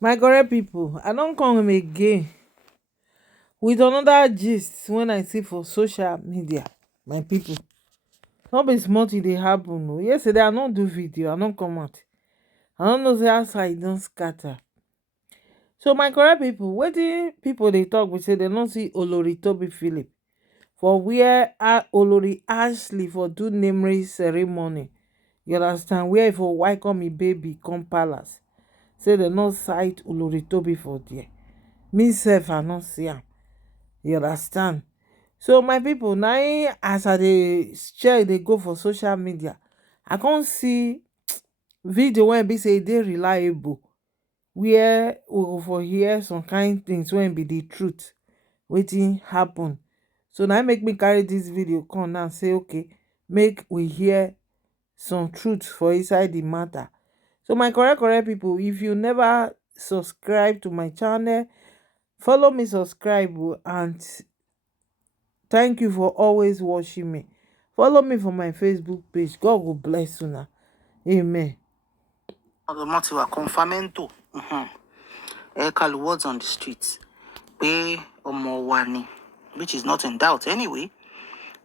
My correct people, I don't come again with another gist when I see for social media. My people, no be small thing dey happen o. Yesterday I no do video, I no come out. I don't know say outside don scatter. So my correct people, wetin people dey talk be say dem no see Olori Tobi Philip for where Olori Ashley for do naming ceremony. You understand? Where e for welcome im baby come palace. Say dem no sight Olori Tobi for there. Me sef I no see am. You understand? So my people, na as I dey check dey go for social media, I come see video wey be say e dey reliable, where we go for hear some kind things wey be the truth wetin happen. So na im make me carry this video come now say okay, make we hear some truth for inside the matter. So my correct people, if you never subscribe to my channel, follow me, subscribe and thank you for always watching me. Follow me for my Facebook page. God will bless you now. Amen. Confirmento. Words on the streets. Pay or more warning, which is not in doubt anyway.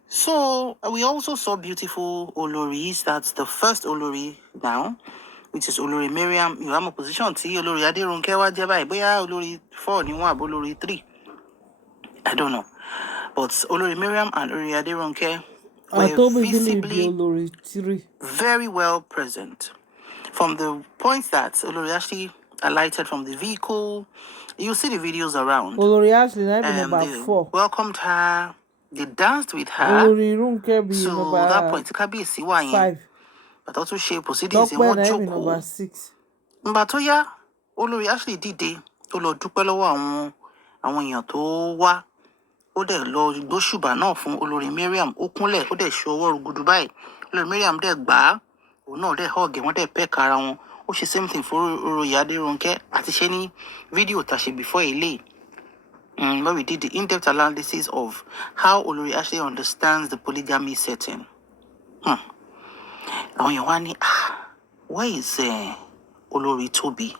So we also saw beautiful Oloris. That's the first Olori now, which is Olori Miriam. You have a position. See Olori Aderonke wa jeba. Boya Olori 4 ni wa Olori 3. I don't know. But Olori Miriam and Olori Aderonke were visibly very well present. From the points that Olori Ashley alighted from the vehicle, you see the videos around. Olori Ashley number 4. Welcomed her. They danced with her. Olori Runke be so number that point, it can be a 5. But also she proceedings in one joke. Number 6. But yeah, Olori Ashley dìde tó lọ dúpẹ́ lọ́wọ́ àwọn èèyàn tó wá. Ó dẹ̀ lọ gbóṣùbà náà fún Olori Miriam. Ó kúnlẹ̀, ó dẹ̀ ṣe ọwọ́ rúgúdù báyìí. Olori Miriam dẹ̀ gbà á. Òun náà dẹ̀ hug wọ́n dẹ̀ peck ara wọn. Ó ṣe same thing for Olori Aderonke. Àti ṣe ní fídíò tá ṣe before eléyìí. Where we did the in-depth analysis of how Olori Ashley understands the polygamy setting. Where is Olori Tobi?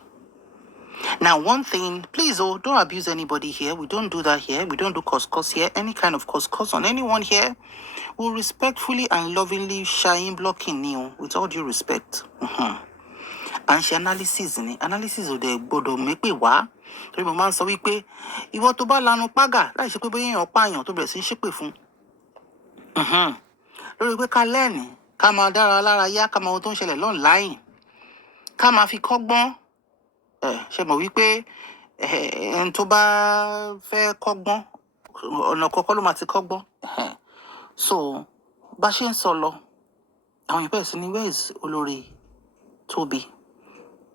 Now, one thing, please, don't abuse anybody here. We don't do that here. We don't do cos here. Any kind of cos on anyone here. We'll respectfully and lovingly shine blocking you with all due respect. And she analysis of the bodo make me wa. Torí mo máa ń sọ wípé ìwọ tó bá lanu págà láì ṣe pé bóyá èèyàn pààyàn tó bẹ̀rẹ̀ sí ṣépè fún. Lórí pé ká lẹ́ẹ̀nì, ká máa dára lára yá, ká máa ohun tó ń ṣẹlẹ̀ online, ká máa fi kọ́gbọ́n. Ṣe mọ̀ wípé ẹni tó bá fẹ́ kọ́gbọ́n, ọ̀nà kọ́kọ́ ló máa ti kọ́gbọ́n. So, bá ṣe ń sọ lọ, àwọn ìpẹ́ sí ni where is Olori Tobi?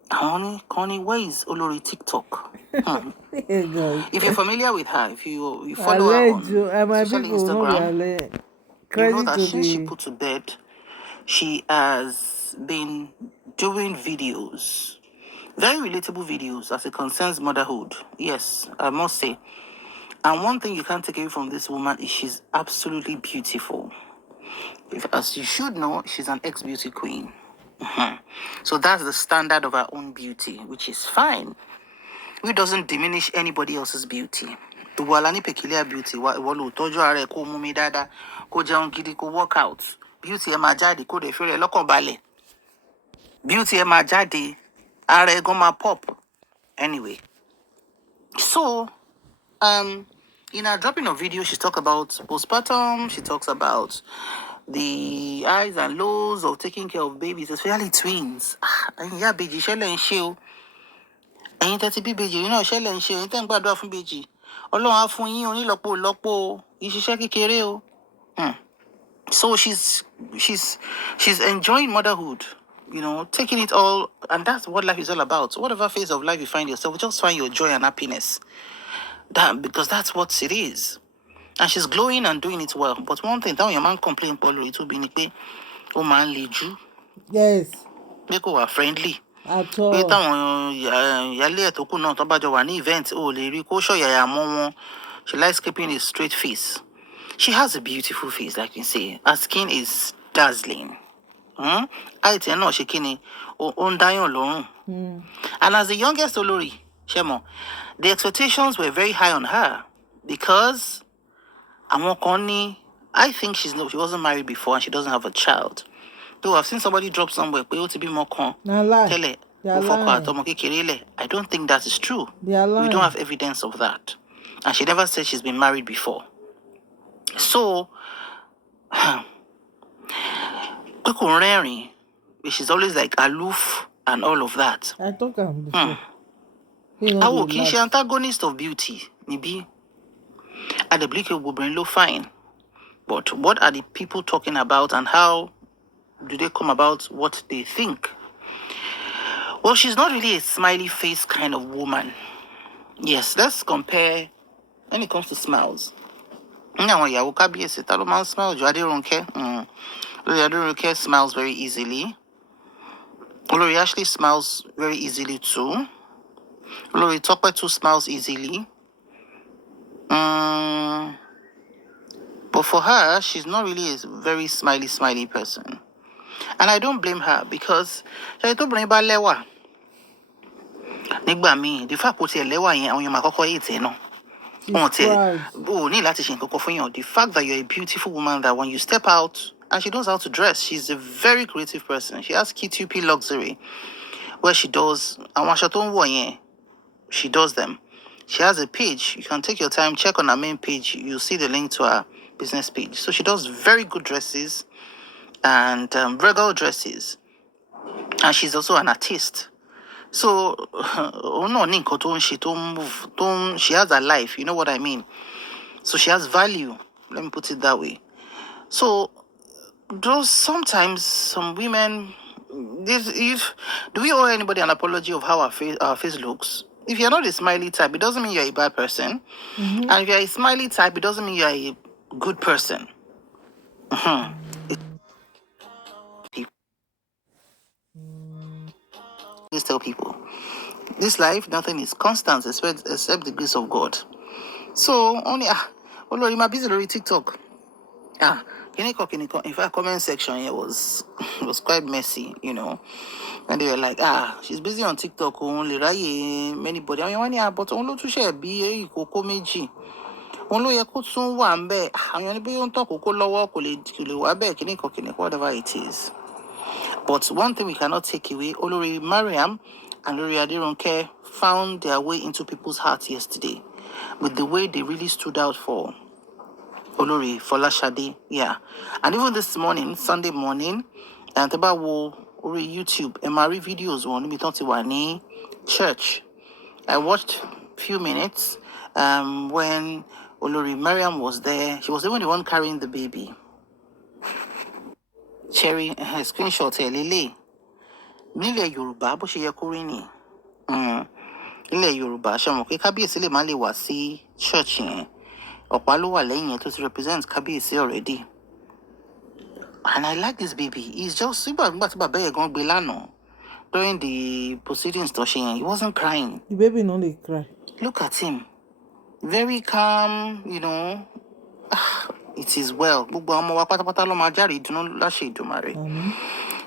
Connie, where is Olori TikTok? If you're familiar with her, if you follow her on especially Instagram, you know that since she put to bed, she has been doing videos, very relatable videos as it concerns motherhood. Yes, I must say. And one thing you can't take away from this woman is she's absolutely beautiful. As you should know, she's an ex-beauty queen. So that's the standard of our own beauty, which is fine. It doesn't diminish anybody else's beauty. Walani peculiar beauty. Walu tojo are ko mumi dada ko jeun gidi ko work out. Beauty e ma jade ko de fere lokan bale. Beauty e ma jade are go ma pop. Anyway. So in her dropping of video, she talks about postpartum, she talks about the highs and lows of taking care of babies, especially twins. And yeah, baby, shell and shield. And you be baby, you know, shell and shield. You think about that from baby. Ọlọ́run á fún yín onílọ́pọ̀ ìṣiṣẹ́ kékeré o. So she's enjoying motherhood, you know, taking it all, and that's what life is all about. Whatever phase of life you find yourself, just find your joy and happiness. Because that's what it is. And she's glowing and doing it well. But one thing, that your man complain, Paulo, it will be nipe, oh man, leju. Yes. Make her friendly. At all. Event. She likes keeping a straight face. She has a beautiful face, like you say. Her skin is dazzling. And as the youngest Olori, Shemo, the expectations were very high on her because I think she wasn't married before and she doesn't have a child. Though I've seen somebody drop somewhere, pé ó ti bímọ kan. Na lie. Tẹ́lẹ̀, They are ó fọkọ lying. àtọmọ kékeré lẹ̀. I don't think that is true. They are We lying. don't have evidence of that. And she never said she's been married before. So, she's always like aloof and all of that. I talk am before. Awo kì í ṣe antagonist of beauty, níbí. Adeblike Obìnrin ló fine. But what are the people talking about and how do they come about what they think? Well, she's not really a smiley face kind of woman. Yes, let's compare when it comes to smiles. Now, ìyàwó kábíyèsí ta ló máa ń smile jù? Adérónkẹ́. Adérónkẹ́ smiles very easily. Olori Ashley smiles very easily too. Olori Tope too smiles easily. But for her, she's not really a very smiley person. And I don't blame her because ṣe tó bìnrin bá lẹ́wà. Nígbà míì, the fact pé ó tiẹ̀ lẹ́wà yẹn, àwọn èèyàn máa kọ́kọ́ hate ẹ̀ náà. The fact that you're a beautiful woman, that when you step out and she knows how to dress, she's a very creative person. She has K2P Luxury, where she does she does them. She has a page. You can take your time, check on her main page. You'll see the link to her business page. So she does very good dresses and regal dresses. And she's also an artist. So, she has a life, you know what I mean? So she has value. Let me put it that way. So, sometimes some women, do we owe anybody an apology of how our face looks? If you're not a smiley type, it doesn't mean you're a bad person. And if you're a smiley type, it doesn't mean you're a good person. Just tell people, this life, nothing is constant except the grace of God. So, only, Olori, my busy Olori TikTok. Kiniko. In fact, comment section here was quite messy, you know. And they were like, she's busy on TikTok, only anybody. I mean, but only to share be koko meji. Only ya kó tún wà ńbẹ̀. Àwọn ni bí ó ń tọ́ kókó lọ́wọ́ kò lè wà bẹ́ẹ̀ kiniko, whatever it is. But one thing we cannot take away, Olori Mariam and Olori Aderonke found their way into people's hearts yesterday with the way they really stood out for Olori Folashade, yeah. And even this morning, Sunday morning, and about YouTube, and my videos on Mitoti church. I watched a few minutes when Olori Mariam was there. She was even the one carrying the baby. Cherry, screenshot here, Lele. Nílẹ̀ Yorùbá bó ṣe yẹ kó rí ni. Nílẹ̀ Yorùbá ṣe mọ̀ pé kábíyèsí lè má lè wá sí church yẹn. Ọ̀pá ló wà lẹ́yìn yẹn tó ti represent kábíyèsí already. And I like this baby. He's just super during the proceedings, he wasn't crying. The baby no dey cry. Look at him. Very calm, you know. It is well.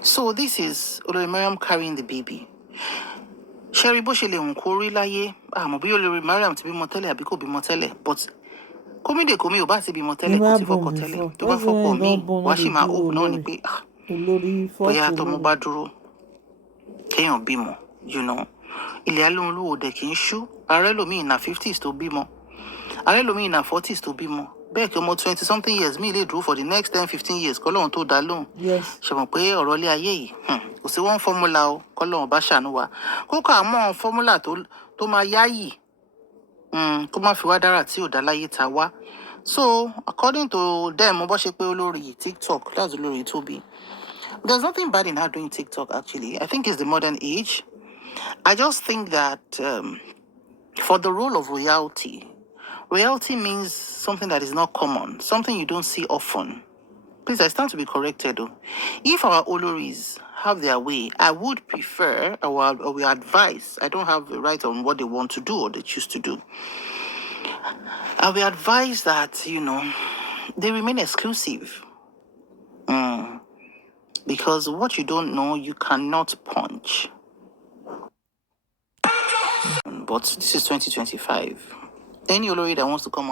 So this is Olori Mariam carrying the baby. Sherry bó ṣe lè hùn kó rí láyé. Àmọ́ bí Olori Mariam ti bímọ tẹ́lẹ̀ àbí kò bímọ tẹ́lẹ̀. But Commi ò bá ti bímọ tẹ́lẹ̀ kò ti fọkọ tẹ́lẹ̀. Tó bá fọkọ mi, wàá ṣì máa hope náà ni pé bóyá tọmọ bá dúró kéèyàn bímọ, you know. Ilé alóhùnlówó dẹ̀ kì í ṣú. Ààrẹ lòmíì na 50s tó bímọ. Ààrẹ lòmíì na 40s tó bímọ. Bẹ́ẹ̀ kí ọmọ 20 something years mi lè dúró for the next 10-15 years kọ́lọ́run tó dá lóhùn. Ṣe mọ̀ pé ọ̀rọ̀ ilé ayé yìí kò sí one formula o kọ́lọ́run bá ṣàánú wa. Kókò àmọ́ formula tó máa yáyì kó má fi wá dára tí ò dá láyé ta wá. So according to them, bó ṣe pé olórí TikTok, that's Olori Tobi. There's nothing bad in her doing TikTok actually. I think it's the modern age. I just think that for the role of royalty means something that is not common, something you don't see often. Please, I stand to be corrected though. If our Oloris have their way, I would prefer or we advise, I don't have the right on what they want to do or they choose to do. I will advise that, you know, they remain exclusive. Because what you don't know, you cannot punch. But this is 2025. Any Olori that wants to come on